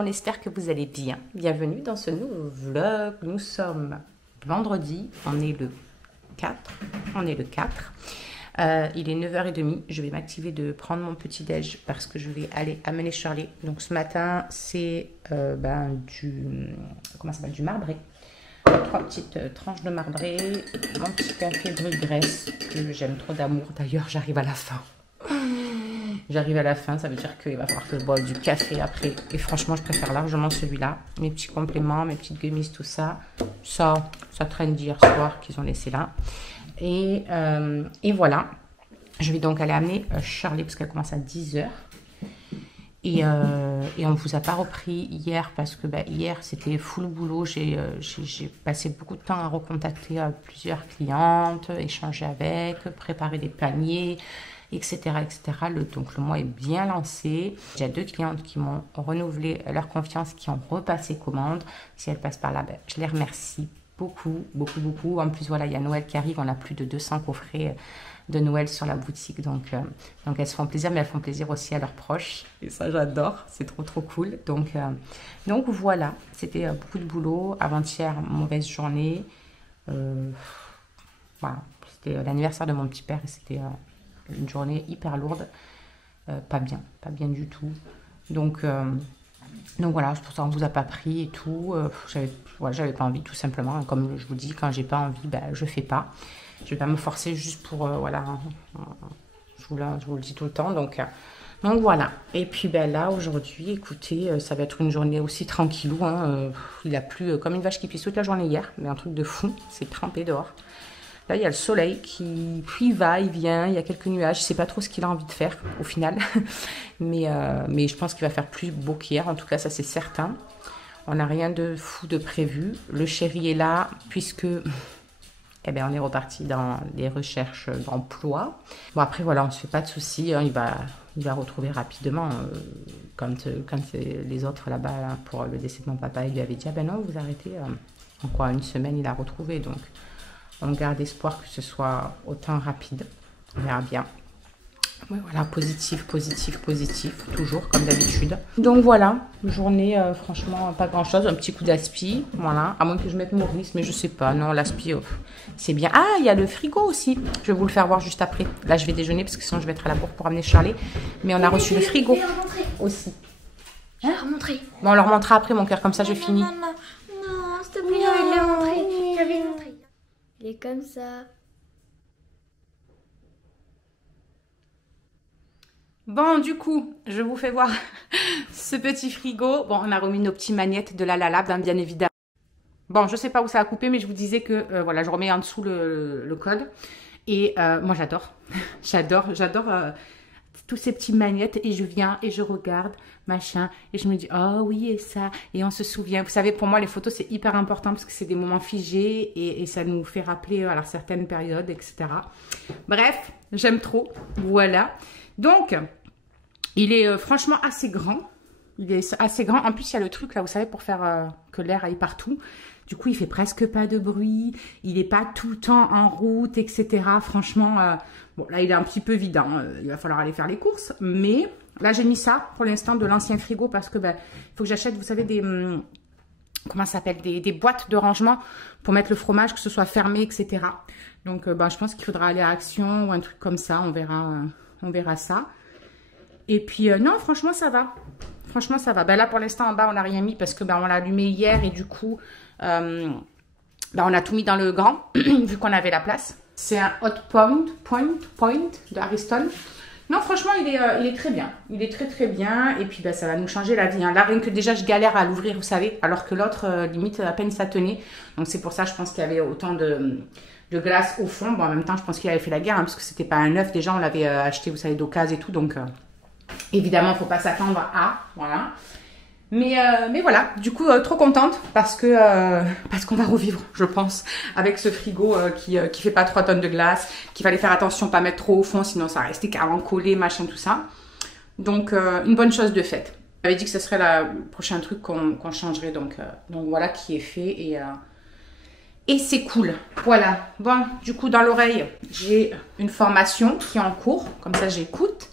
on espère que vous allez bien. Bienvenue dans ce nouveau vlog. Nous sommes vendredi, on est le 4. Il est 9h30, je vais m'activer de prendre mon petit déj parce que je vais aller amener Charlie. Donc ce matin, c'est du marbré. 3 petites tranches de marbré, mon petit café brûle graisse que j'aime trop d'amour. D'ailleurs, j'arrive à la fin. Ça veut dire qu'il va falloir que je boive du café après. Et franchement, je préfère largement celui-là. Mes petits compléments, mes petites gummies, tout ça. Ça traîne d'hier soir qu'ils ont laissé là. Et voilà. Je vais donc aller amener Charlie parce qu'elle commence à 10h. Et on ne vous a pas repris hier parce que hier c'était full boulot. J'ai passé beaucoup de temps à recontacter plusieurs clientes, échanger avec, préparer des paniers, etc. Donc le mois est bien lancé. J'ai 2 clientes qui m'ont renouvelé leur confiance, qui ont repassé commande. Si elles passent par là, je les remercie beaucoup. En plus, voilà, il y a Noël qui arrive. On a plus de 200 coffrets de Noël sur la boutique. Donc elles se font plaisir, mais elles font plaisir aussi à leurs proches. Et ça, j'adore. C'est trop cool. Donc voilà, c'était beaucoup de boulot. Avant-hier, mauvaise journée. Voilà, c'était l'anniversaire de mon petit père et c'était une journée hyper lourde. Pas bien du tout. Donc voilà, c'est pour ça qu'on ne vous a pas pris et tout. J'avais pas envie, tout simplement. Comme je vous dis, quand j'ai pas envie, je fais pas. Je vais pas me forcer juste pour voilà. Je vous le dis tout le temps. Donc voilà. Et puis là aujourd'hui, écoutez, ça va être une journée aussi tranquillou. Hein. Il a plu comme une vache qui pisse toute la journée hier, mais un truc de fou. C'est trempé dehors. Là, il y a le soleil qui puis va, il vient, il y a quelques nuages. Je ne sais pas trop ce qu'il a envie de faire au final. mais je pense qu'il va faire plus beau qu'hier. En tout cas, ça c'est certain. On n'a rien de fou de prévu. Le chéri est là puisque on est reparti dans les recherches d'emploi. Bon, après, voilà, on ne se fait pas de soucis. Hein, il va retrouver rapidement. Quand les autres là-bas, pour le décès de mon papa, il lui avait dit « Ah ben non, vous arrêtez. » En quoi, une semaine, il a retrouvé. Donc, on garde espoir que ce soit autant rapide. On verra bien. Ouais, voilà, positif, toujours, comme d'habitude. Donc voilà, journée, franchement, pas grand-chose. Un petit coup d'aspi, voilà. À moins que je mette Maurice, mais je sais pas. Non, l'aspi, c'est bien. Ah, il y a le frigo aussi. Je vais vous le faire voir juste après. Là, je vais déjeuner, parce que sinon, je vais être à la bourre pour amener Charlie. Mais on a reçu le frigo aussi. Je vais leur montrer. Bon, on leur montrera après, mon cœur, comme ça, je finis. Non, s'il te plaît, j'ai envie de le montrer. J'ai envie de le montrer. Il est comme ça. Bon, du coup, je vous fais voir ce petit frigo. Bon, on a remis nos petites magnettes de la Lalab, bien évidemment. Bon, je sais pas où ça a coupé, mais je vous disais que, voilà, je remets en dessous le code. Et moi, j'adore. j'adore tous ces petits magnettes. Et je viens et je regarde, machin. Et je me dis, oh oui, et ça. Et on se souvient. Vous savez, pour moi, les photos, c'est hyper important parce que c'est des moments figés. Et ça nous fait rappeler alors, certaines périodes, etc. Bref, j'aime trop. Voilà. Donc, il est franchement assez grand. Il est assez grand. En plus, il y a le truc là, vous savez, pour faire que l'air aille partout. Du coup, il fait presque pas de bruit. Il n'est pas tout le temps en route, etc. Franchement, bon, là, il est un petit peu vide. Hein. Il va falloir aller faire les courses. Mais là, j'ai mis ça pour l'instant de l'ancien frigo parce que il faut que j'achète, vous savez, des... comment ça s'appelle, des boîtes de rangement pour mettre le fromage, que ce soit fermé, etc. Donc, je pense qu'il faudra aller à Action ou un truc comme ça. On verra ça. Et puis, non, franchement, ça va. Franchement, ça va. Là, pour l'instant, en bas, on n'a rien mis parce que on l'a allumé hier et du coup, on a tout mis dans le grand vu qu'on avait la place. C'est un Hot Point de Ariston. Non, franchement, il est très bien. Il est très bien. Et puis, ça va nous changer la vie. Hein. Là, rien que déjà, je galère à l'ouvrir, vous savez. Alors que l'autre, limite, à peine ça tenait. Donc, c'est pour ça, je pense qu'il y avait autant de glace au fond. Bon, en même temps, je pense qu'il avait fait la guerre. Hein, parce que c'était pas un neuf. Déjà, on l'avait acheté, vous savez, d'occasion et tout. Donc, évidemment, il ne faut pas s'attendre à. Voilà. Mais voilà, du coup, trop contente parce qu'on va revivre, je pense, avec ce frigo qui fait pas 3 tonnes de glace, qu'il fallait faire attention, pas mettre trop au fond, sinon ça restait carrément collé, machin, tout ça. Donc, une bonne chose de faite. J'avais dit que ce serait le prochain truc qu'on changerait, donc voilà qui est fait et c'est cool. Voilà, bon, du coup, dans l'oreille, j'ai une formation qui est en cours, comme ça j'écoute.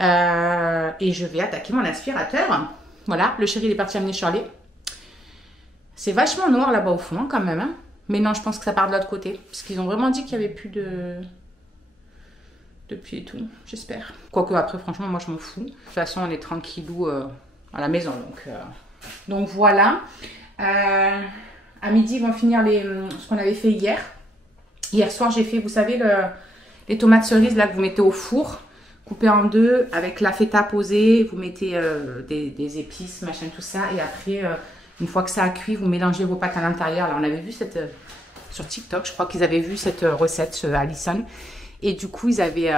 Et je vais attaquer mon aspirateur. Voilà, le chéri il est parti amener Shirley. C'est vachement noir là-bas au fond, hein, quand même. Hein. Mais non, je pense que ça part de l'autre côté. Parce qu'ils ont vraiment dit qu'il n'y avait plus de pluie et tout. J'espère. Quoique après, franchement, moi je m'en fous. De toute façon, on est tranquillou à la maison. Donc voilà. À midi, ils vont finir ce qu'on avait fait hier. Hier soir, j'ai fait, vous savez, les tomates cerises là que vous mettez au four. Coupées en deux avec la feta posée. Vous mettez des épices, machin, tout ça. Et après... une fois que ça a cuit, vous mélangez vos pâtes à l'intérieur. Là, on avait vu sur TikTok, je crois qu'ils avaient vu cette recette, Alison. Et du coup, ils avaient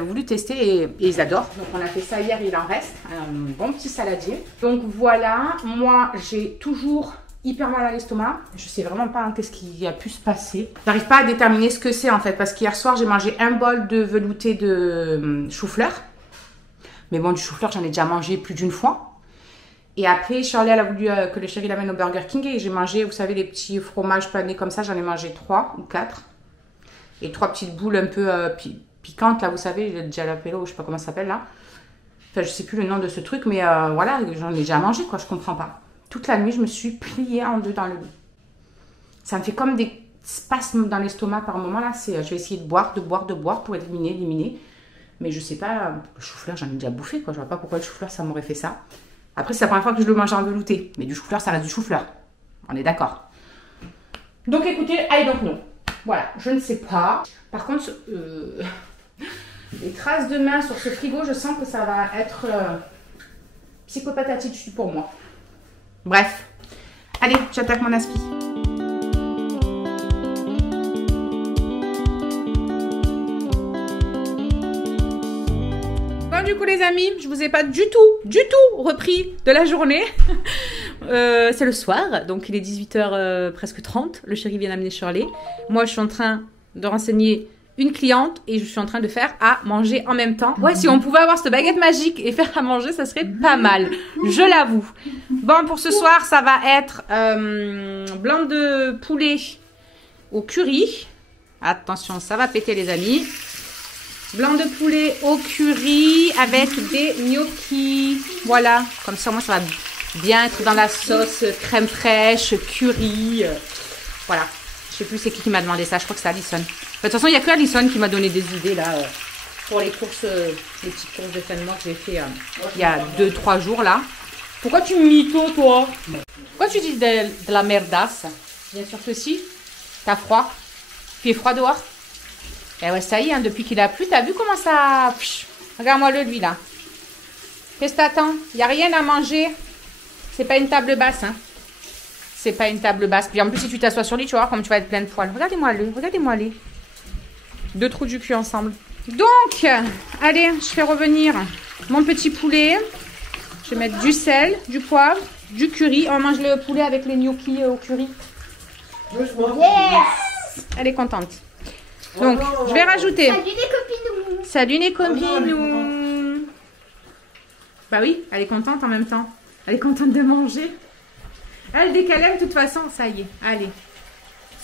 voulu tester et ils adorent. Donc, on a fait ça hier, il en reste. Un bon petit saladier. Donc, voilà. Moi, j'ai toujours hyper mal à l'estomac. Je sais vraiment pas qu'est-ce qui a pu se passer. J'arrive pas à déterminer ce que c'est, en fait. Parce qu'hier soir, j'ai mangé un bol de velouté de chou-fleur. Mais bon, du chou-fleur, j'en ai déjà mangé plus d'une fois. Et après, Shirley, elle a voulu que le chéri l'amène au Burger King. Et j'ai mangé, vous savez, les petits fromages panés comme ça. J'en ai mangé 3 ou 4. Et 3 petites boules un peu piquantes, là, vous savez, le jalapeno, je sais pas comment ça s'appelle, là. Enfin, je sais plus le nom de ce truc, mais voilà, j'en ai déjà mangé, quoi, je comprends pas. Toute la nuit, je me suis pliée en deux dans le lit. Ça me fait comme des spasmes dans l'estomac par moment, là. Je vais essayer de boire pour éliminer. Mais je sais pas, le chou-fleur, j'en ai déjà bouffé, quoi. Je vois pas pourquoi le chou-fleur, ça m'aurait fait ça. Après, c'est la première fois que je le mange en velouté. Mais du chou-fleur, ça reste du chou-fleur. On est d'accord. Donc, écoutez, allez donc non. Voilà, je ne sais pas. Par contre, les traces de main sur ce frigo, je sens que ça va être psychopathe attitude pour moi. Bref. Allez, j'attaque mon aspi. Du coup les amis, je vous ai pas du tout repris de la journée. C'est le soir, donc il est 18h presque 30. Le chéri vient d'amener Shirley. Moi je suis en train de renseigner une cliente et je suis en train de faire à manger en même temps. Ouais, si on pouvait avoir cette baguette magique et faire à manger, ça serait pas mal, je l'avoue. Bon, pour ce soir, ça va être blanc de poulet au curry. Attention, ça va péter les amis. Blanc de poulet au curry avec des gnocchis. Voilà, comme ça, moi, ça va bien être dans la sauce crème fraîche, curry. Voilà, je sais plus c'est qui m'a demandé ça. Je crois que c'est Alison. De toute façon, il n'y a que Alison qui m'a donné des idées là pour les courses, les petites courses de fin de mois que j'ai fait il y a 2-3 jours là. Pourquoi tu mytho, toi? Pourquoi tu dis de la merdasse? Bien sûr que si. T'as froid. Il fait froid dehors. Eh ouais, ça y est, hein, depuis qu'il a plu, t'as vu comment ça... Regarde-moi le lui, là. Qu'est-ce que t'attends? Il n'y a rien à manger. C'est pas une table basse, hein. C'est pas une table basse. Puis en plus, si tu t'assois sur lui, tu vas voir comme tu vas être plein de poils. Regardez-moi les. 2 trous du cul ensemble. Donc, allez, je fais revenir mon petit poulet. Je vais mettre du sel, du poivre, du curry. On mange le poulet avec les gnocchis au curry. Yes! Elle est contente. Donc, je vais rajouter... Salut les copines. Salut les copines. Bah oui, elle est contente en même temps. Elle est contente de manger. Elle, dès qu'elle aime, de toute façon, ça y est. Allez,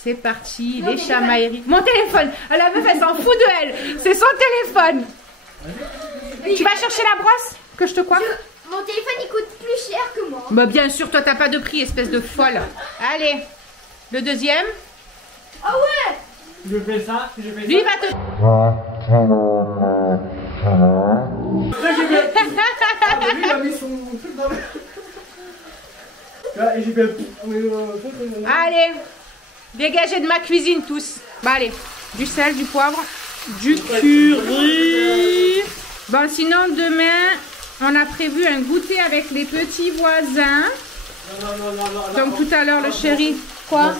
c'est parti, les chamailleries. Mon téléphone. La meuf, elle s'en fout de elle. C'est son téléphone. Tu vas chercher la brosse que je te coiffe? Mon téléphone, il coûte plus cher que moi. Bah bien sûr, toi, t'as pas de prix, espèce de folle. Allez, le deuxième. Ah ouais. Je fais ça, je fais ça. Lui, il va te... Lui, il a mis son truc dans le... Là, et j'ai fait... Allez, dégagez de ma cuisine tous. Bah allez, du sel, du poivre, du curry. Bon, sinon, demain, on a prévu un goûter avec les petits voisins. Non. Donc tout à l'heure, le chéri... Quoi?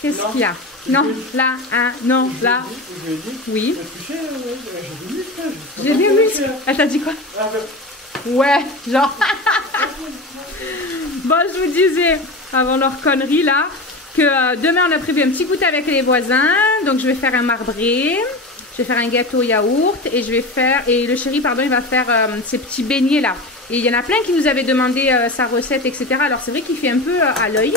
Qu'est-ce qu'il y a? Non, là, hein, non, là. Oui. J'ai des muscles. Elle t'a dit quoi? Ouais, genre. Bon, je vous disais, avant leur connerie là, que demain on a prévu un petit goûter avec les voisins. Donc je vais faire un marbré, je vais faire un gâteau yaourt et je vais faire, et le chéri, pardon, il va faire ces petits beignets là. Et il y en a plein qui nous avaient demandé sa recette, etc. Alors c'est vrai qu'il fait un peu à l'œil.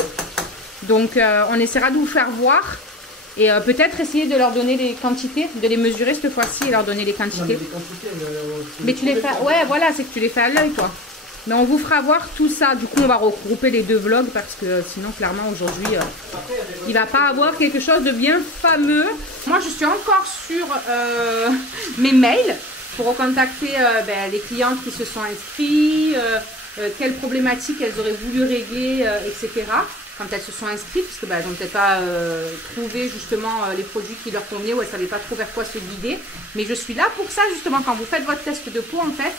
Donc on essaiera de vous faire voir. Et peut-être essayer de leur donner les quantités, de les mesurer cette fois-ci et leur donner les quantités. Mais tu les fais... Ouais, voilà, c'est que tu les fais à l'œil, toi. Mais on vous fera voir tout ça. Du coup, on va regrouper les deux vlogs parce que sinon, clairement, aujourd'hui, il va pas avoir quelque chose de bien fameux. Moi, je suis encore sur mes mails pour recontacter les clientes qui se sont inscrites, quelles problématiques elles auraient voulu régler, etc. Quand elles se sont inscrites, parce que elles n'ont peut-être pas trouvé justement les produits qui leur convenaient ou elles ne savaient pas trop vers quoi se guider. Mais je suis là pour ça justement, quand vous faites votre test de peau en fait,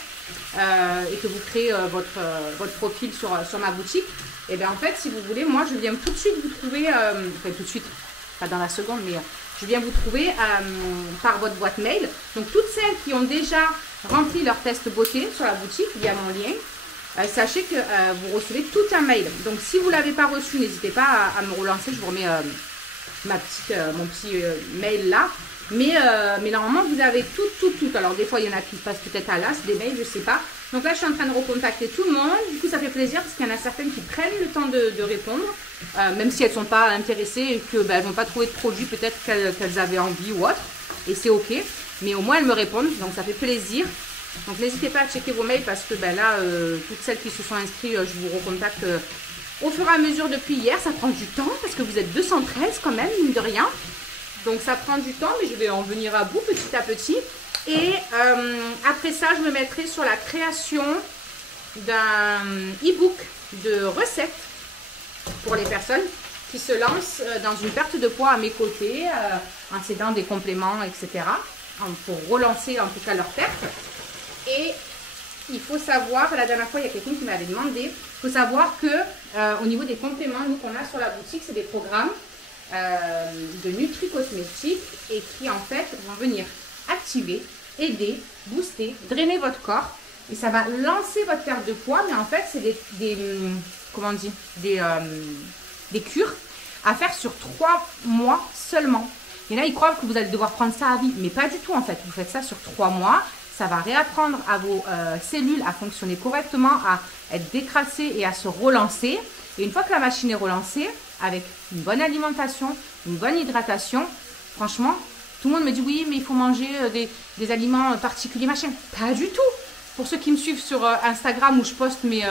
et que vous créez votre profil sur ma boutique, et bien en fait, si vous voulez, moi je viens tout de suite vous trouver, enfin tout de suite, pas dans la seconde, mais je viens vous trouver par votre boîte mail. Donc toutes celles qui ont déjà rempli leur test beauté sur la boutique via mon lien, sachez que vous recevez tout un mail. Donc si vous ne l'avez pas reçu, n'hésitez pas à me relancer. Je vous remets mon petit mail là. Mais normalement, vous avez tout. Alors des fois, il y en a qui passent peut-être à l'as, des mails, je ne sais pas. Donc là, je suis en train de recontacter tout le monde. Du coup, ça fait plaisir parce qu'il y en a certaines qui prennent le temps de répondre. Même si elles ne sont pas intéressées et qu'elles n'ont pas trouvé de produit peut-être qu'elles avaient envie ou autre. Et c'est OK. Mais au moins, elles me répondent. Donc ça fait plaisir. Donc n'hésitez pas à checker vos mails parce que là, toutes celles qui se sont inscrites, je vous recontacte au fur et à mesure depuis hier. Ça prend du temps parce que vous êtes 213 quand même, mine de rien. Donc ça prend du temps, mais je vais en venir à bout petit à petit. Et après ça, je me mettrai sur la création d'un e-book de recettes pour les personnes qui se lancent dans une perte de poids à mes côtés, en cédant des compléments, etc. Pour relancer en tout cas leur perte. Et il faut savoir, la dernière fois, il y a quelqu'un qui m'avait demandé, il faut savoir que au niveau des compléments, nous qu'on a sur la boutique, c'est des programmes de nutri-cosmétiques et qui en fait vont venir activer, aider, booster, drainer votre corps. Et ça va lancer votre perte de poids, mais en fait, c'est des cures à faire sur 3 mois seulement. Il y en a, ils croient que vous allez devoir prendre ça à vie, mais pas du tout en fait. Vous faites ça sur 3 mois. Ça va réapprendre à vos cellules à fonctionner correctement, à être décrassées et à se relancer. Et une fois que la machine est relancée, avec une bonne alimentation, une bonne hydratation, franchement, tout le monde me dit oui, mais il faut manger des aliments particuliers, machin. Pas du tout. Pour ceux qui me suivent sur Instagram où je poste mes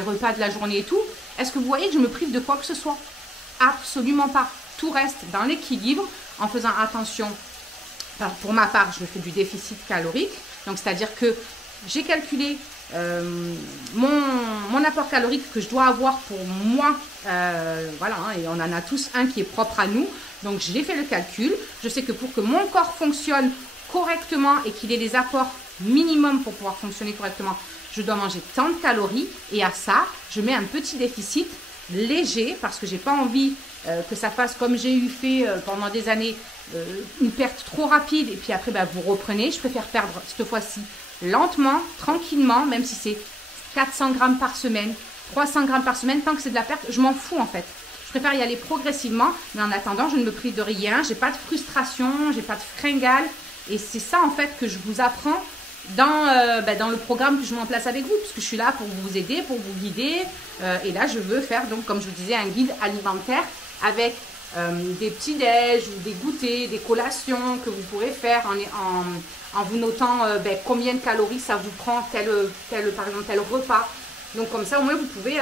repas de la journée et tout, est-ce que vous voyez que je me prive de quoi que ce soit? Absolument pas. Tout reste dans l'équilibre en faisant attention. Enfin, pour ma part, je fais du déficit calorique. Donc, c'est-à-dire que j'ai calculé mon apport calorique que je dois avoir pour moi. Voilà, hein, et on en a tous un qui est propre à nous. Donc, j'ai fait le calcul. Je sais que pour que mon corps fonctionne correctement et qu'il ait les apports minimum pour pouvoir fonctionner correctement, je dois manger tant de calories. Et à ça, je mets un petit déficit léger parce que j'ai pas envie que ça fasse comme j'ai eu fait pendant des années, une perte trop rapide et puis après vous reprenez. Je préfère perdre cette fois-ci lentement, tranquillement, même si c'est 400 grammes par semaine, 300 grammes par semaine, tant que c'est de la perte, je m'en fous en fait. Je préfère y aller progressivement, mais en attendant, je ne me prive de rien, j'ai pas de frustration, j'ai pas de fringale et c'est ça en fait que je vous apprends dans le programme que je mets en place avec vous, parce que je suis là pour vous aider, pour vous guider. Et là, je veux faire, donc, comme je vous disais, un guide alimentaire avec des petits déj ou des goûters, des collations que vous pourrez faire en vous notant combien de calories ça vous prend, par exemple, tel repas. Donc, comme ça, au moins, vous pouvez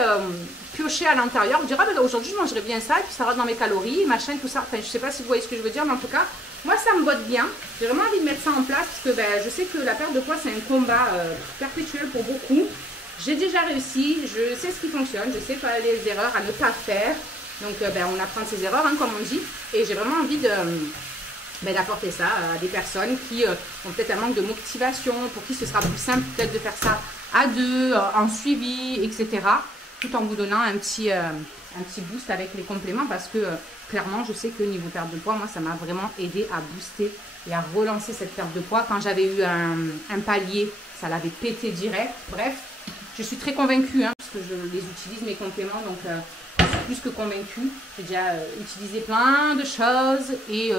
piocher à l'intérieur. Vous dire, ah, aujourd'hui, je mangerai bien ça, et puis ça va dans mes calories, machin, tout ça. Enfin, je ne sais pas si vous voyez ce que je veux dire, mais en tout cas, moi, ça me botte bien. J'ai vraiment envie de mettre ça en place parce que je sais que la perte de poids, c'est un combat perpétuel pour beaucoup. J'ai déjà réussi, je sais ce qui fonctionne, je sais pas les erreurs à ne pas faire. Donc, on apprend de ses erreurs, hein, comme on dit. Et j'ai vraiment envie d'apporter ça à des personnes qui ont peut-être un manque de motivation, pour qui ce sera plus simple peut-être de faire ça à deux, en suivi, etc. Tout en vous donnant un petit boost avec les compléments parce que clairement, je sais que niveau perte de poids, moi, ça m'a vraiment aidé à booster et à relancer cette perte de poids. Quand j'avais eu un palier, ça l'avait pété direct. Bref, je suis très convaincue parce que je les utilise, mes compléments, donc je suis plus que convaincue. J'ai déjà utilisé plein de choses et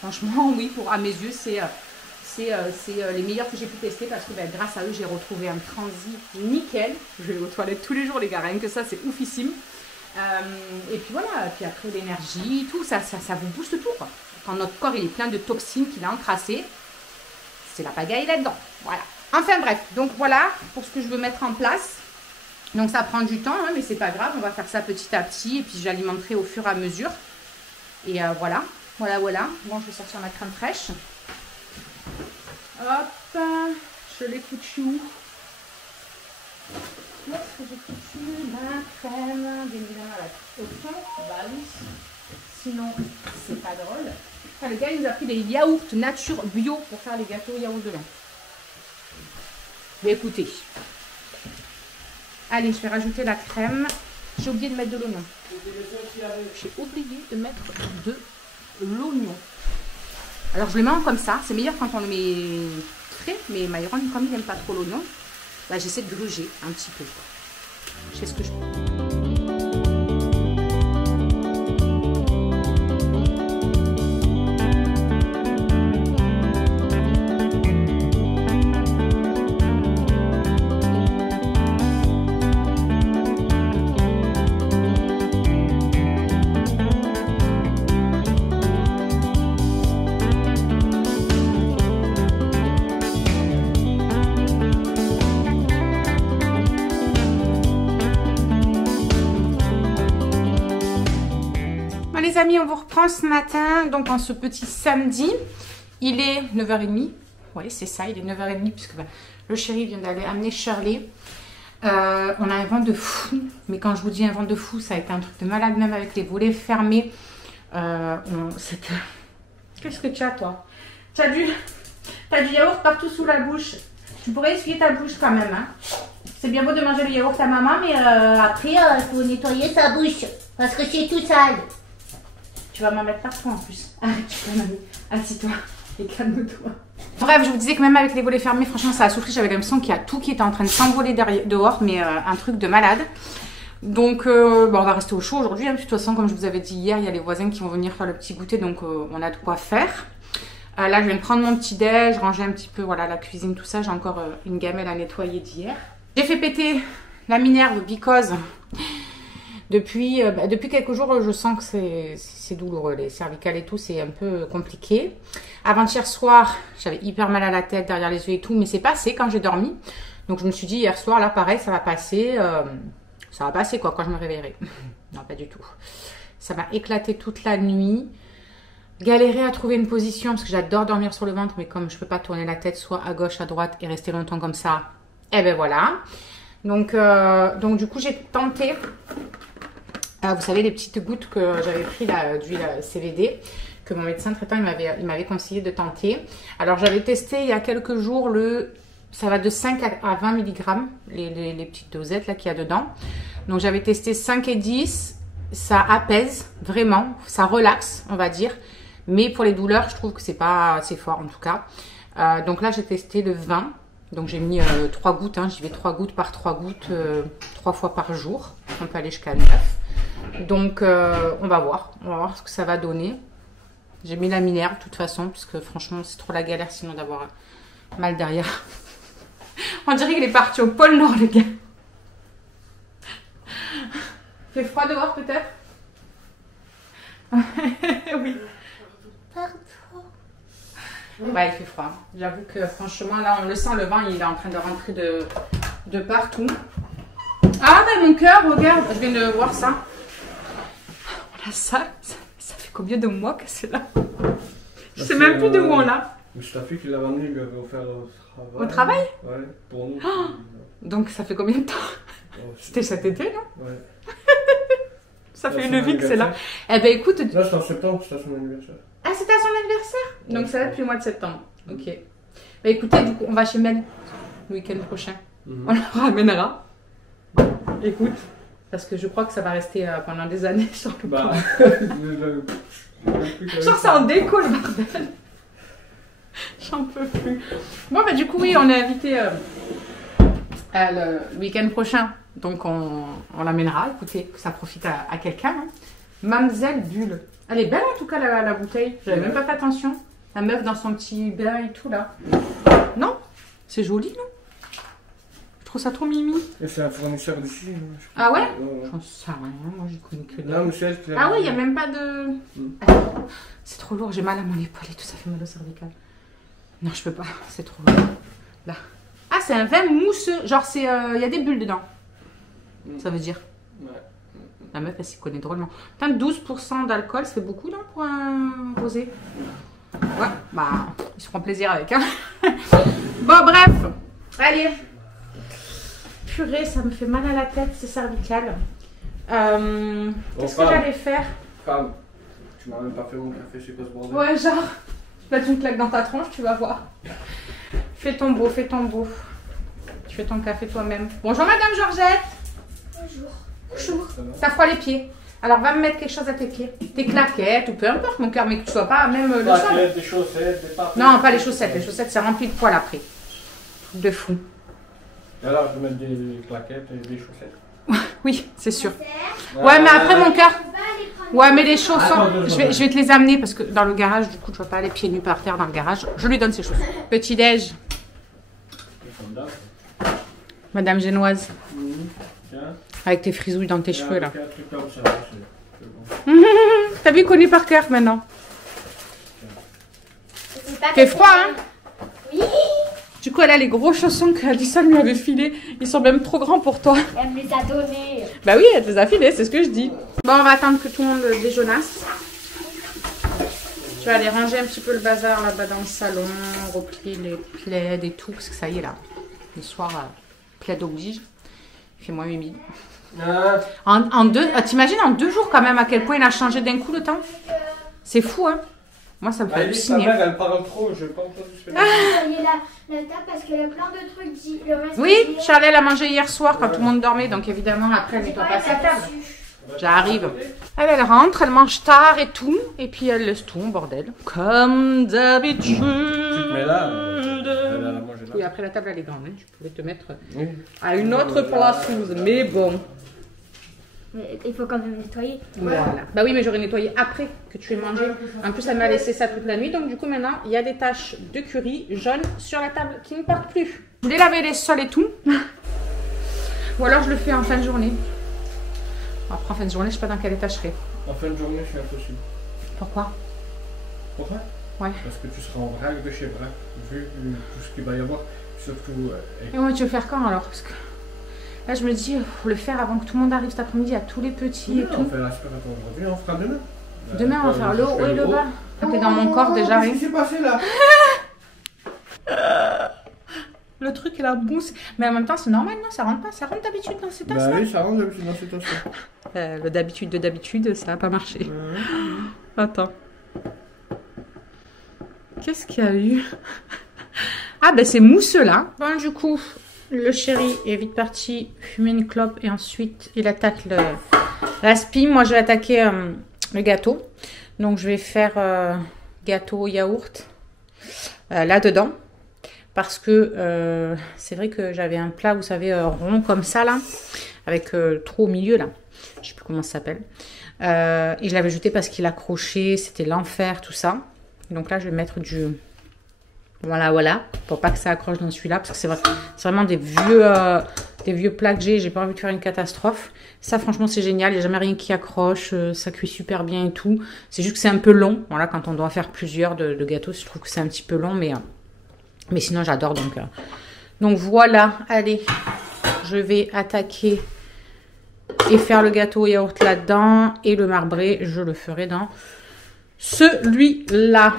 franchement, oui, à mes yeux, c'est les meilleurs que j'ai pu tester parce que grâce à eux, j'ai retrouvé un transit nickel. Je vais aux toilettes tous les jours, les gars, rien que ça, c'est oufissime. Et puis voilà, puis après l'énergie, tout, ça vous booste tout, quoi. Quand notre corps il est plein de toxines qu'il a encrassées, c'est la pagaille là-dedans. Voilà. Enfin bref, donc voilà pour ce que je veux mettre en place. Donc ça prend du temps, hein, mais c'est pas grave. On va faire ça petit à petit et puis j'alimenterai au fur et à mesure. Et voilà. Voilà. Bon, je vais sortir ma crème fraîche. Hop, je l'ai foutu où? Où est-ce que j'ai foutu ma crème? Bien évidemment, au fond. Bah oui. Sinon, c'est pas drôle. Enfin, le gars, il nous a pris des yaourts nature bio pour faire les gâteaux yaourt de lin. Mais écoutez. Allez, je vais rajouter la crème. J'ai oublié de mettre de l'oignon. J'ai oublié de mettre de l'oignon. Alors, je le mets comme ça. C'est meilleur quand on le met frais. Mais Myron, comme il n'aime pas trop l'oignon, bah, j'essaie de gruger un petit peu. Je sais ce que je peux. Les amis, on vous reprend ce matin, donc en ce petit samedi. Il est 9h30. Oui, c'est ça, il est 9h30 puisque bah, le chéri vient d'aller amener Shirley. On a un vent de fou, mais quand je vous dis un vent de fou, ça a été un truc de malade, même avec les volets fermés. Qu'est-ce que tu as, toi? T'as du yaourt partout sous la bouche. Tu pourrais essuyer ta bouche quand même. Hein. C'est bien beau de manger le yaourt à maman, mais après, il faut nettoyer sa bouche parce que c'est tout sale. Tu vas m'en mettre partout en plus. Arrête, tu peux m'amener. Assis-toi et calme-toi. Bref, je vous disais que même avec les volets fermés, franchement, ça a soufflé. J'avais l'impression qu'il y a tout qui était en train de s'envoler dehors, mais un truc de malade. Donc, bon, on va rester au chaud aujourd'hui. Hein. De toute façon, comme je vous avais dit hier, il y a les voisins qui vont venir faire le petit goûter, donc on a de quoi faire. Là, je viens de prendre mon petit déj, ranger un petit peu voilà, la cuisine, tout ça. J'ai encore une gamelle à nettoyer d'hier. J'ai fait péter la Minerve because... Depuis quelques jours, je sens que c'est douloureux. Les cervicales et tout, c'est un peu compliqué. Avant-hier soir, j'avais hyper mal à la tête, derrière les yeux et tout, mais c'est passé quand j'ai dormi. Donc je me suis dit hier soir, là pareil, ça va passer. Ça va passer quoi, quand je me réveillerai. Non, pas du tout. Ça m'a éclaté toute la nuit. Galéré à trouver une position, parce que j'adore dormir sur le ventre, mais comme je peux pas tourner la tête soit à gauche, à droite et rester longtemps comme ça, et ben voilà. Donc du coup, j'ai tenté... vous savez, les petites gouttes que j'avais pris d'huile CBD, que mon médecin traitant il m'avait conseillé de tenter. Alors, j'avais testé il y a quelques jours ça va de 5 à 20 mg, les petites dosettes là qu'il y a dedans. Donc, j'avais testé 5 et 10. Ça apaise vraiment, ça relaxe, on va dire. Mais pour les douleurs, je trouve que c'est pas assez fort en tout cas. Donc là, j'ai testé le 20. Donc j'ai mis 3 gouttes, hein. J'y vais 3 gouttes par 3 gouttes, 3 fois par jour. On peut aller jusqu'à 9. Donc on va voir ce que ça va donner. J'ai mis la Minerve de toute façon, parce que franchement c'est trop la galère sinon d'avoir mal derrière. On dirait qu'il est parti au pôle Nord le gars. Il fait froid dehors peut-être? Oui. Pardon. Ouais, il fait froid. J'avoue que franchement, là, on le sent, le vent, il est en train de rentrer de partout. Ah, ben mon cœur, regarde, je viens de voir ça. Voilà, ça fait combien de mois que c'est là? Je sais même plus de où on l'a. C'est ta fille qui l'a ramené, lui avait offert au travail. Au travail? Ouais, pour nous. Oh, donc ça fait combien de temps? C'était cet été, non? Ouais. Ça fait une vie que c'est là. Eh ben écoute... Là, c'est en septembre, c'est à son anniversaire. Ah, c'était à son anniversaire? Donc ça va depuis le mois de septembre. Ok. Bah écoutez, du coup, on va chez Mel le week-end prochain. On le ramènera. Écoute, parce que je crois que ça va rester pendant des années sur le plan. Genre c'est en déco le bordel. J'en peux plus. Bon bah du coup oui, on est invité le week-end prochain. Donc on l'amènera. Écoutez, que ça profite à quelqu'un. Hein. Mademoiselle Bulle. Elle est belle en tout cas la bouteille. J'avais même pas fait attention. La meuf dans son petit bain et tout là. Non? C'est joli non? Je trouve ça trop mimi. Et c'est un fournisseur d'ici. Ah ouais? J'en sais rien. Moi j'y connais que là. Ah ouais, il n'y a même pas de... C'est trop lourd. J'ai mal à mon épaule et tout. Ça fait mal au cervical. Non, je peux pas. C'est trop lourd. Là. Ah, c'est un vin mousseux. Genre, il y a des bulles dedans. Ça veut dire. Ouais. La meuf, elle s'y connaît drôlement. Putain, 12% d'alcool, ça fait beaucoup, non, pour un rosé? Ouais, bah, ils se feront plaisir avec, hein. Bon, bref. Allez. Purée, ça me fait mal à la tête, c'est cervical. Qu'est-ce que j'allais faire? Femme, tu m'as même pas fait mon café, c'est quoi ce bordel? Ouais, genre, là, tu me claques dans ta tronche, tu vas voir. Fais ton beau, fais ton beau. Tu fais ton café toi-même. Bonjour, Madame Georgette. Bonjour. Bonjour. T'as froid les pieds. Alors, va me mettre quelque chose à tes pieds. Tes claquettes, ou peu importe, mon cœur, mais que tu sois pas même le sol. Des chaussettes, des parfums. Non, pas les chaussettes. Les chaussettes, c'est rempli de poils après. Truc de fou. Et alors, je vais mettre des claquettes et des chaussettes. Oui, c'est sûr. Ouais, mais après, mon cœur. Ouais, mais les chaussons, Attends, je vais te les amener parce que dans le garage, du coup, je ne vois pas les pieds nus par terre dans le garage. Je lui donne ses chaussons. Petit-déj. Madame Génoise. Tiens. Avec tes frisouilles dans tes cheveux, là. Un truc comme ça, c'est bon. T'as vu qu'on est par cœur maintenant. T'es froid, hein? Oui. Du coup, elle a les gros chaussons qu'Alison lui avait filés. Ils sont même trop grands pour toi. Elle me les a donnés. Bah oui, elle te les a filés, c'est ce que je dis. Bon, on va attendre que tout le monde déjeunasse. Je vais aller ranger un petit peu le bazar là-bas dans le salon, replier les plaids et tout, parce que ça y est là. Le soir, plaid oblige. Il fait moins humide. T'imagines en 2 jours quand même à quel point il a changé d'un coup le temps? C'est fou, hein? Moi, ça me fait halluciner. Elle parle trop, je pense pas que je fais Vous voyez la table parce qu'elle a plein de trucs. Le reste Oui, Charlie, elle a mangé hier soir quand tout le monde dormait, donc évidemment, après, elle nettoie pas sa table. J'arrive. Elle rentre, elle mange tard et tout, et puis elle laisse tout, bordel. Comme d'habitude. Tu te mets là, elle a mangé là. Oui, après la table, elle est grande, hein. Tu pouvais te mettre Oui. à une autre place, mais bon. Mais il faut quand même nettoyer. Voilà. Bah oui, mais j'aurais nettoyé après que tu aies mangé. En plus, elle m'a laissé ça toute la nuit, donc du coup, maintenant, il y a des taches de curry jaune sur la table qui ne partent plus. Je voulais laver les sols et tout. Ou alors, je le fais en fin de journée. Après, en fin de journée, je sais pas dans quel état je serai. En fin de journée, je suis impossible. Pourquoi? Pourquoi? Ouais. Parce que tu seras en vrac de chez vrac, vu tout ce qu'il va y avoir. Surtout. Et ouais, tu veux faire quand alors? Parce que là, je me dis, faut le faire avant que tout le monde arrive cet après-midi, à tous les petits et On tout. fait l'aspirateur aujourd'hui, on fera demain. Demain, on va faire le haut et le bas. Quand t'es dans mon corps déjà, Qu'est-ce hein. qui s'est passé là? Le truc est là, bousse. Mais en même temps, c'est normal, non? Ça rentre pas. Ça rentre d'habitude dans ces tasses-là. Bah oui, ça rentre d'habitude dans cette tasse. Le d'habitude, ça n'a pas marché. Attends. Qu'est-ce qu'il y a eu? Ah, ben c'est mousseux là. Bon, du coup, le chéri est vite parti fumer une clope et ensuite il attaque la spie. Moi, je vais attaquer le gâteau. Donc, je vais faire gâteau au yaourt là-dedans. Parce que c'est vrai que j'avais un plat, vous savez, rond comme ça là, avec trop au milieu là. Je sais plus comment ça s'appelle. Et je l'avais jeté parce qu'il accrochait, c'était l'enfer, tout ça. Donc là, je vais mettre du... Voilà, pour pas que ça accroche dans celui-là, parce que c'est vraiment des vieux plats que j'ai pas envie de faire une catastrophe. Ça, franchement, c'est génial, il n'y a jamais rien qui accroche, ça cuit super bien et tout. C'est juste que c'est un peu long, voilà, quand on doit faire plusieurs de gâteaux, je trouve que c'est un petit peu long, mais sinon, j'adore, donc voilà, allez, je vais attaquer et faire le gâteau au yaourt là-dedans, et le marbré, je le ferai dans celui-là.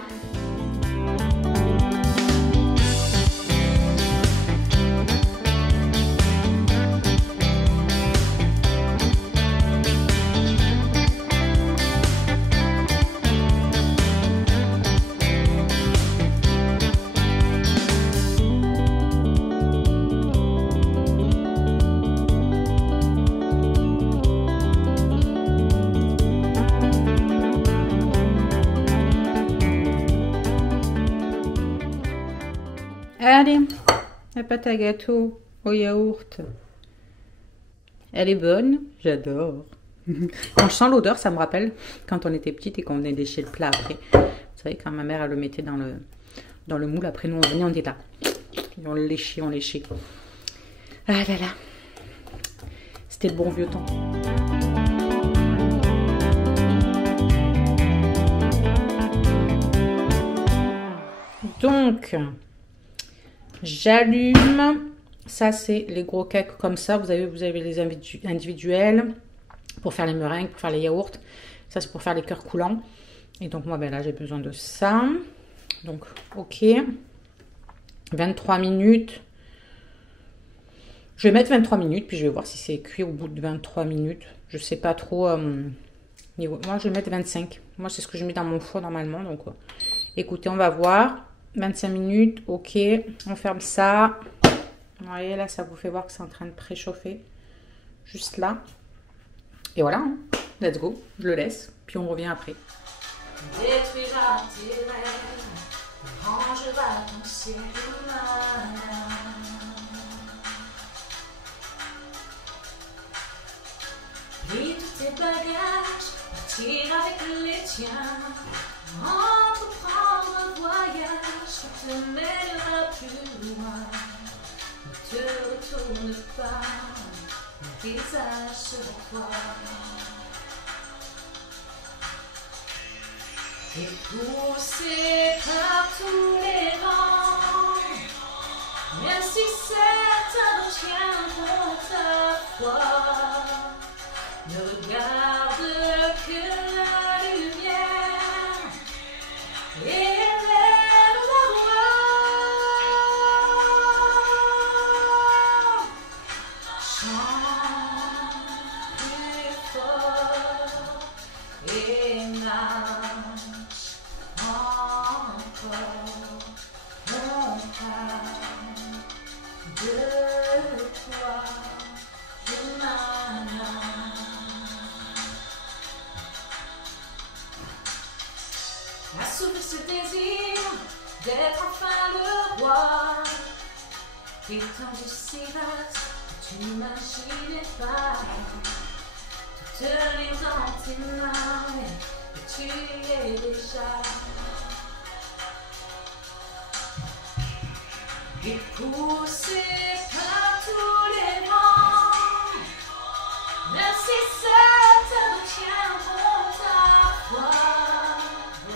Allez, la pâte à gâteau au yaourt. Elle est bonne, j'adore. Quand je sens l'odeur, ça me rappelle quand on était petite et qu'on venait lécher le plat après. Vous savez, quand ma mère, elle le mettait dans le moule, après nous, on venait, on était là. Et on le léchait, on léchait. Ah là là. C'était le bon vieux temps. Donc... j'allume Ça, c'est les gros cakes comme ça. Vous avez les individuels pour faire les meringues, pour faire les yaourts. Ça, c'est pour faire les cœurs coulants. Et donc, moi, ben là, j'ai besoin de ça. Donc, ok. 23 minutes. Je vais mettre 23 minutes, puis je vais voir si c'est cuit au bout de 23 minutes. Je sais pas trop. Moi, je vais mettre 25. Moi, c'est ce que je mets dans mon four normalement. Donc, écoutez, on va voir. 25 minutes, ok. On ferme ça. Vous voyez, là, ça vous fait voir que c'est en train de préchauffer. Juste là. Et voilà, hein. Let's go. Je le laisse, puis on revient après. Détruira tes rêves, rangera ton ciel humain. Plie tous tes bagages, partir avec les tiens. Entreprendre un voyage qui te mènera plus loin. Ne te retourne pas, mon visage sur toi. Et poussé par tous les vents, même si certains tiendront ta foi, ne regarde que la lumière et lève la voix. Chante plus fort et marche encore. On parle de toi, humain. Assouvir ce désir d'être enfin le roi, étendu si vaste que tu n'imaginais pas. Tout tenir dans tes mains et tu y es déjà. Et poussé par tous les vents, même si certains tiendront ta foi.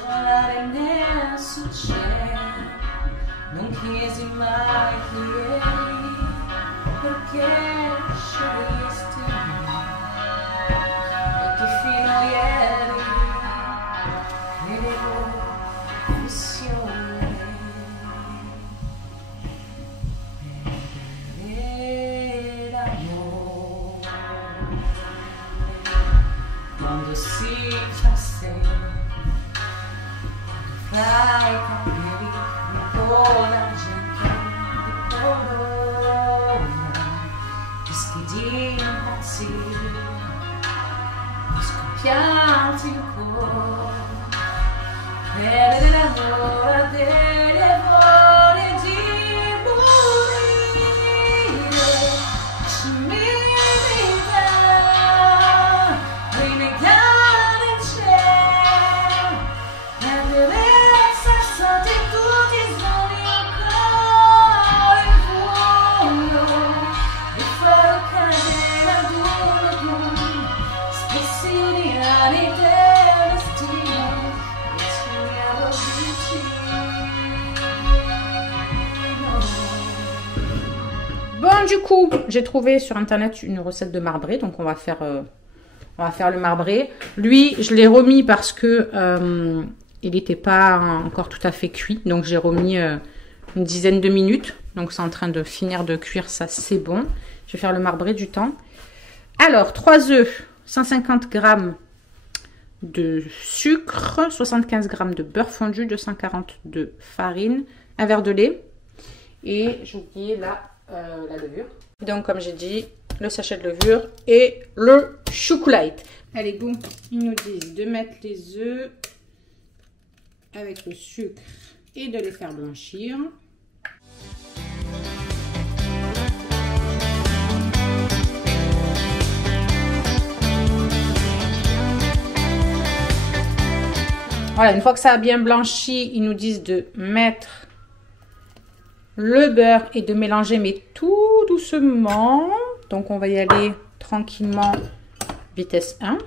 Voilà l'ennemi succede, non chiesi mai chi eri, perché scegliesti e che fino a ieri credevo missione. Quando si fa sempre, fai capire un po' la gente di colore, rischi di impazzire, di scoppiarti il cuore, perdere l'amore delle voglie di morire. Bon, du coup, j'ai trouvé sur internet une recette de marbré, donc on va faire le marbré. Lui, je l'ai remis parce que il n'était pas encore tout à fait cuit, donc j'ai remis une dizaine de minutes. Donc c'est en train de finir de cuire, ça c'est bon. Je vais faire le marbré du temps. Alors, 3 œufs, 150 g de sucre, 75 g de beurre fondu, 240 de farine, un verre de lait et j'ai oublié la levure. Donc comme j'ai dit, le sachet de levure et le chocolat. Allez, go, ils nous disent de mettre les œufs avec le sucre et de les faire blanchir. Voilà, une fois que ça a bien blanchi, ils nous disent de mettre le beurre et de mélanger, mais tout doucement. Donc, on va y aller tranquillement, vitesse 1.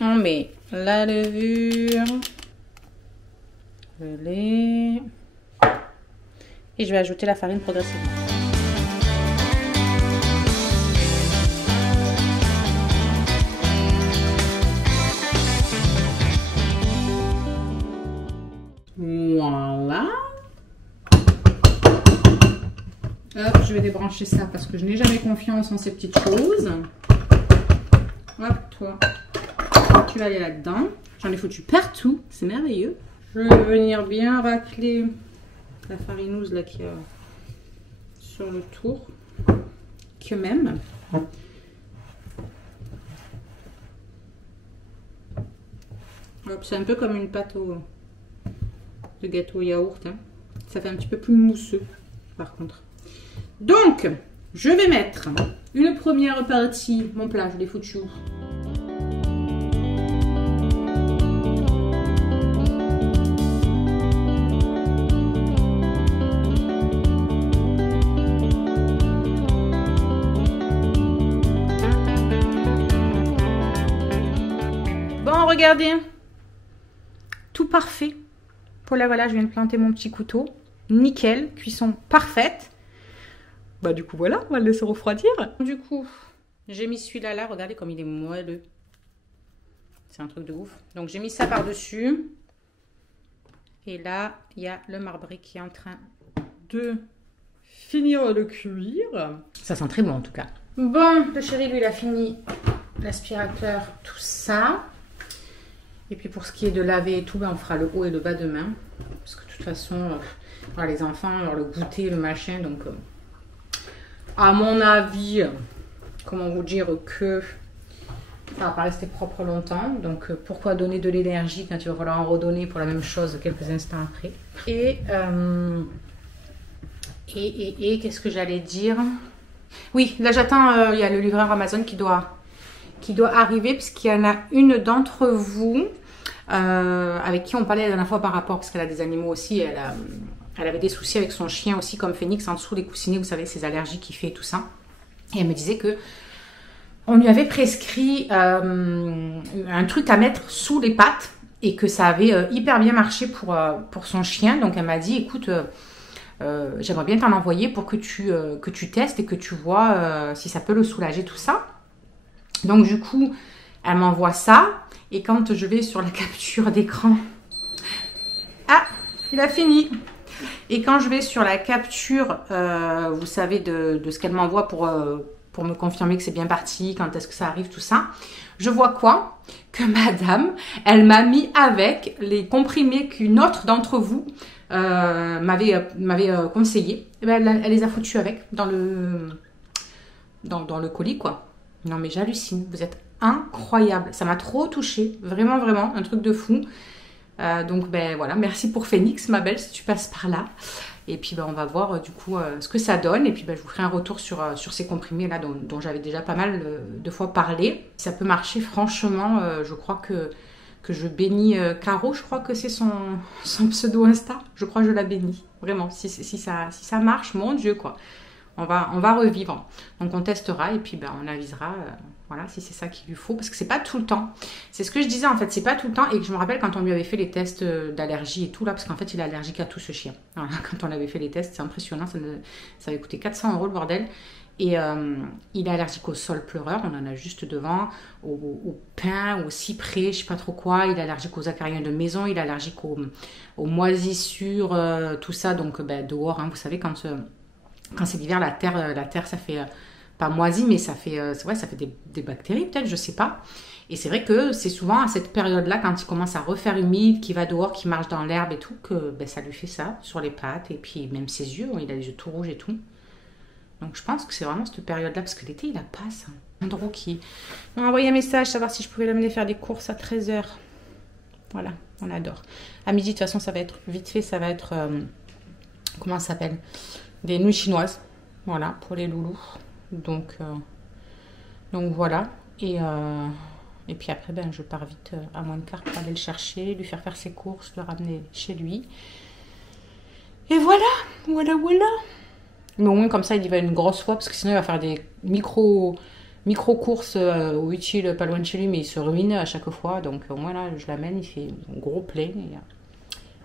On met la levure, le lait. Et je vais ajouter la farine progressivement. Voilà. Hop, je vais débrancher ça parce que je n'ai jamais confiance en ces petites choses. Hop, toi, tu vas aller là-dedans. J'en ai foutu partout, c'est merveilleux. Je vais venir bien racler la farinouse là qui a sur le tour. Que même. Hop, c'est un peu comme une pâte de gâteau au yaourt. Hein. Ça fait un petit peu plus mousseux par contre. Donc, je vais mettre une première partie. Mon plat, je l'ai foutu où? Bon, regardez. Tout parfait. Voilà, je viens de planter mon petit couteau. Nickel, cuisson parfaite. Bah du coup voilà, on va le laisser refroidir. Du coup, j'ai mis celui-là là, regardez comme il est moelleux. C'est un truc de ouf. Donc j'ai mis ça par-dessus. Et là, il y a le marbré qui est en train de finir de cuire. Ça sent très bon en tout cas. Bon, le chéri lui il a fini l'aspirateur, tout ça. Et puis pour ce qui est de laver et tout, ben, on fera le haut et le bas demain. Parce que de toute façon, voilà, les enfants, alors le goûter, le machin, donc... à mon avis, comment vous dire que ça va pas rester propre longtemps. Donc pourquoi donner de l'énergie quand il va falloir en redonner pour la même chose quelques instants après. Et qu'est-ce que j'allais dire? Oui, là j'attends, il y a le livreur Amazon qui doit arriver, puisqu'il y en a une d'entre vous avec qui on parlait la dernière fois par rapport, parce qu'elle a des animaux aussi, elle avait des soucis avec son chien aussi, comme Phoenix, en dessous des coussinets, vous savez, ses allergies qu'il fait et tout ça. Et elle me disait que on lui avait prescrit un truc à mettre sous les pattes et que ça avait hyper bien marché pour son chien. Donc elle m'a dit, écoute, j'aimerais bien t'en envoyer pour que tu testes et que tu vois si ça peut le soulager, tout ça. Donc du coup, elle m'envoie ça. Et quand je vais sur la capture d'écran... Ah, il a fini. Et quand je vais sur la capture, vous savez, de ce qu'elle m'envoie pour me confirmer que c'est bien parti, quand est-ce que ça arrive, tout ça, je vois quoi? Que madame, elle m'a mis avec les comprimés qu'une autre d'entre vous m'avait conseillé. Et ben, elle les a foutus avec dans le colis, quoi. Non mais j'hallucine, vous êtes incroyable. Ça m'a trop touchée, vraiment, vraiment, un truc de fou. Donc ben voilà, merci pour Phoenix, ma belle, si tu passes par là. Et puis ben, on va voir du coup ce que ça donne. Et puis ben, je vous ferai un retour sur ces comprimés là dont j'avais déjà pas mal de fois parlé. Ça peut marcher, franchement, je crois que je bénis Caro, je crois que c'est son pseudo Insta. Je crois que je la bénis, vraiment. Si ça marche, mon Dieu quoi. On va revivre. Donc on testera et puis ben, on avisera voilà, si c'est ça qu'il lui faut. Parce que c'est pas tout le temps. C'est ce que je disais en fait, c'est pas tout le temps. Et que je me rappelle quand on lui avait fait les tests d'allergie et tout là, parce qu'en fait il est allergique à tout ce chien. Voilà, quand on avait fait les tests, c'est impressionnant. Ça avait coûté 400 € le bordel. Et il est allergique au sol pleureur, on en a juste devant, au pin, au cyprès, je sais pas trop quoi. Il est allergique aux acariens de maison, il est allergique aux moisissures, tout ça. Donc ben, dehors, hein, vous savez, quand c'est l'hiver, la terre ça fait pas moisi, mais ça fait des bactéries peut-être, je sais pas. Et c'est vrai que c'est souvent à cette période-là, quand il commence à refaire humide, qu'il va dehors, qu'il marche dans l'herbe et tout, que ben, ça lui fait ça sur les pattes et puis même ses yeux, il a les yeux tout rouges et tout. Donc je pense que c'est vraiment cette période-là, parce que l'été il a pas ça. Andrew qui m'a envoyé un message, savoir si je pouvais l'amener faire des courses à 13 h. Voilà, on adore. À midi, de toute façon, ça va être vite fait, ça va être comment ça s'appelle, des nouilles chinoises, voilà, pour les loulous. Donc voilà. Et puis après, ben, je pars vite à moins de quart pour aller le chercher, lui faire ses courses, le ramener chez lui. Et voilà. Mais au moins, comme ça, il y va une grosse fois, parce que sinon, il va faire des micro micro-courses utiles pas loin de chez lui, mais il se ruine à chaque fois. Donc au moins là, je l'amène, il fait un gros plein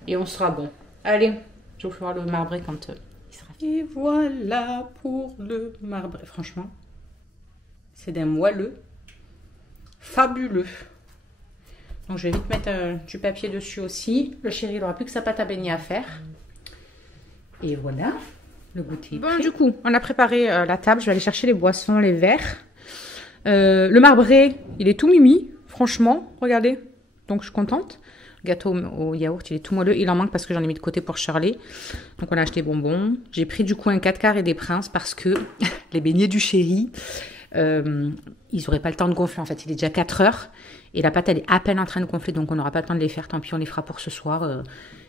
et on sera bon. Allez, je vous fais voir le marbré quand il sera fini. Et voilà pour le marbré. Franchement, c'est d'un moelleux fabuleux. Donc je vais vite mettre du papier dessus aussi. Le chéri, il n'aura plus que sa pâte à beignet à faire. Et voilà, le goûter. Bon, du coup, on a préparé la table. Je vais aller chercher les boissons, les verres. Le marbré, il est tout mimi, franchement, regardez. Donc je suis contente. Le gâteau au yaourt, il est tout moelleux. Il en manque parce que j'en ai mis de côté pour Shirley. Donc on a acheté bonbons. J'ai pris du coup un 4 quarts et des princes parce que les beignets du chéri, ils n'auraient pas le temps de gonfler. En fait, il est déjà 4 heures. Et la pâte, elle est à peine en train de gonfler, donc on n'aura pas le temps de les faire. Tant pis, on les fera pour ce soir.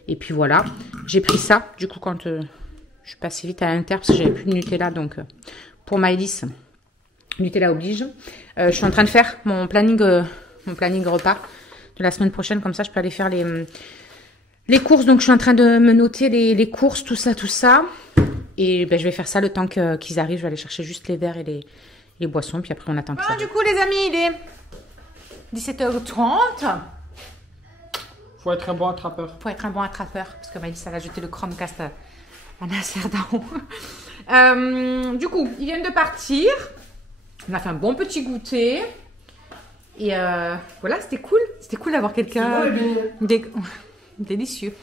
Et puis voilà. J'ai pris ça, du coup, quand je suis passée vite à l'Inter, parce que j'avais plus de Nutella. Donc, pour Maëlys, Nutella oblige. Je suis en train de faire mon planning repas de la semaine prochaine. Comme ça, je peux aller faire les courses. Donc, je suis en train de me noter les courses, tout ça, tout ça. Et ben, je vais faire ça le temps qu'ils arrivent. Je vais aller chercher juste les verres et les boissons. Puis après, on attend que ça. Du coup, les amis, il est 17h30. Faut être un bon attrapeur. Faut être un bon attrapeur. Parce que Maëlys, elle a jeté le Chromecast à Nasser d'en haut. Du coup, ils viennent de partir. On a fait un bon petit goûter. Et voilà, c'était cool. C'était cool d'avoir quelqu'un. Délicieux.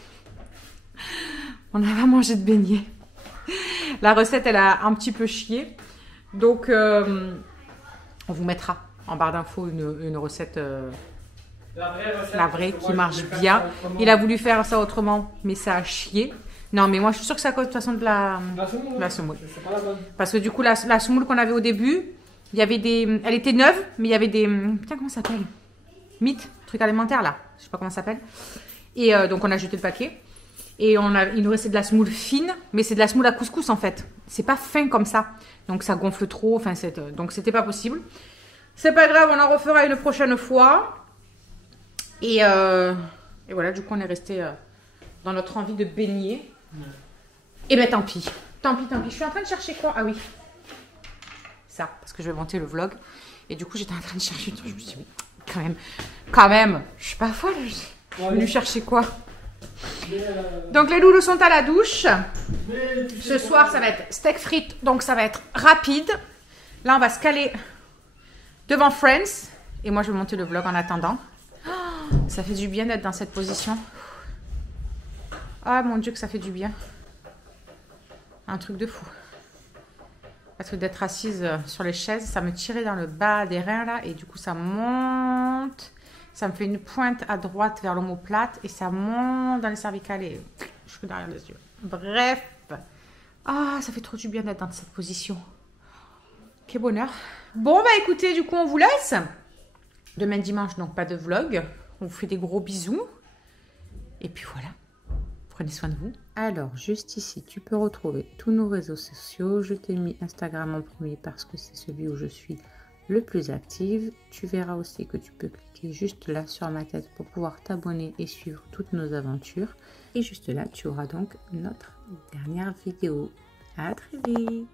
On n'a pas mangé de beignets. La recette, elle a un petit peu chié. Donc, on vous mettra en barre d'infos une recette, la vraie qui marche bien. Il a voulu faire ça autrement, mais ça a chié. Non, mais moi, je suis sûre que c'est à cause de toute façon de la semoule. C'est pas la bonne. Parce que du coup, la semoule qu'on avait au début, il y avait elle était neuve, mais il y avait des... Putain, comment ça s'appelle? Mythe, truc alimentaire, là. Je sais pas comment ça s'appelle. Et donc, on a jeté le paquet. Et il nous restait de la semoule fine, mais c'est de la semoule à couscous, en fait. C'est pas fin comme ça. Donc, ça gonfle trop. Enfin, donc, c'était pas possible. C'est pas grave, on en refera une prochaine fois. Et voilà, du coup, on est resté dans notre envie de baigner. Et ben tant pis. Tant pis. Je suis en train de chercher quoi? Ah oui. Ça, parce que je vais monter le vlog. Et du coup, j'étais en train de chercher un truc. Je me suis dit, quand même, je suis pas folle. Je suis venue chercher quoi? Donc, les loulous sont à la douche. Ce soir, ça va être steak frites. Donc, ça va être rapide. Là, on va se caler devant Friends. Et moi, je vais monter le vlog en attendant. Oh, ça fait du bien d'être dans cette position. Ah, mon Dieu, que ça fait du bien. Un truc de fou. Parce que d'être assise sur les chaises, ça me tirait dans le bas des reins, là. Et du coup, ça monte. Ça me fait une pointe à droite vers l'omoplate. Et ça monte dans les cervicales et je suis derrière les yeux. Bref. Ah, ça fait trop du bien d'être dans cette position. Quel bonheur. Bon, bah écoutez, du coup, on vous laisse. Demain dimanche, donc pas de vlog. On vous fait des gros bisous. Et puis voilà. Prenez soin de vous. Alors, juste ici, tu peux retrouver tous nos réseaux sociaux. Je t'ai mis Instagram en premier parce que c'est celui où je suis le plus active. Tu verras aussi que tu peux cliquer juste là sur ma tête pour pouvoir t'abonner et suivre toutes nos aventures. Et juste là, tu auras donc notre dernière vidéo. À très vite.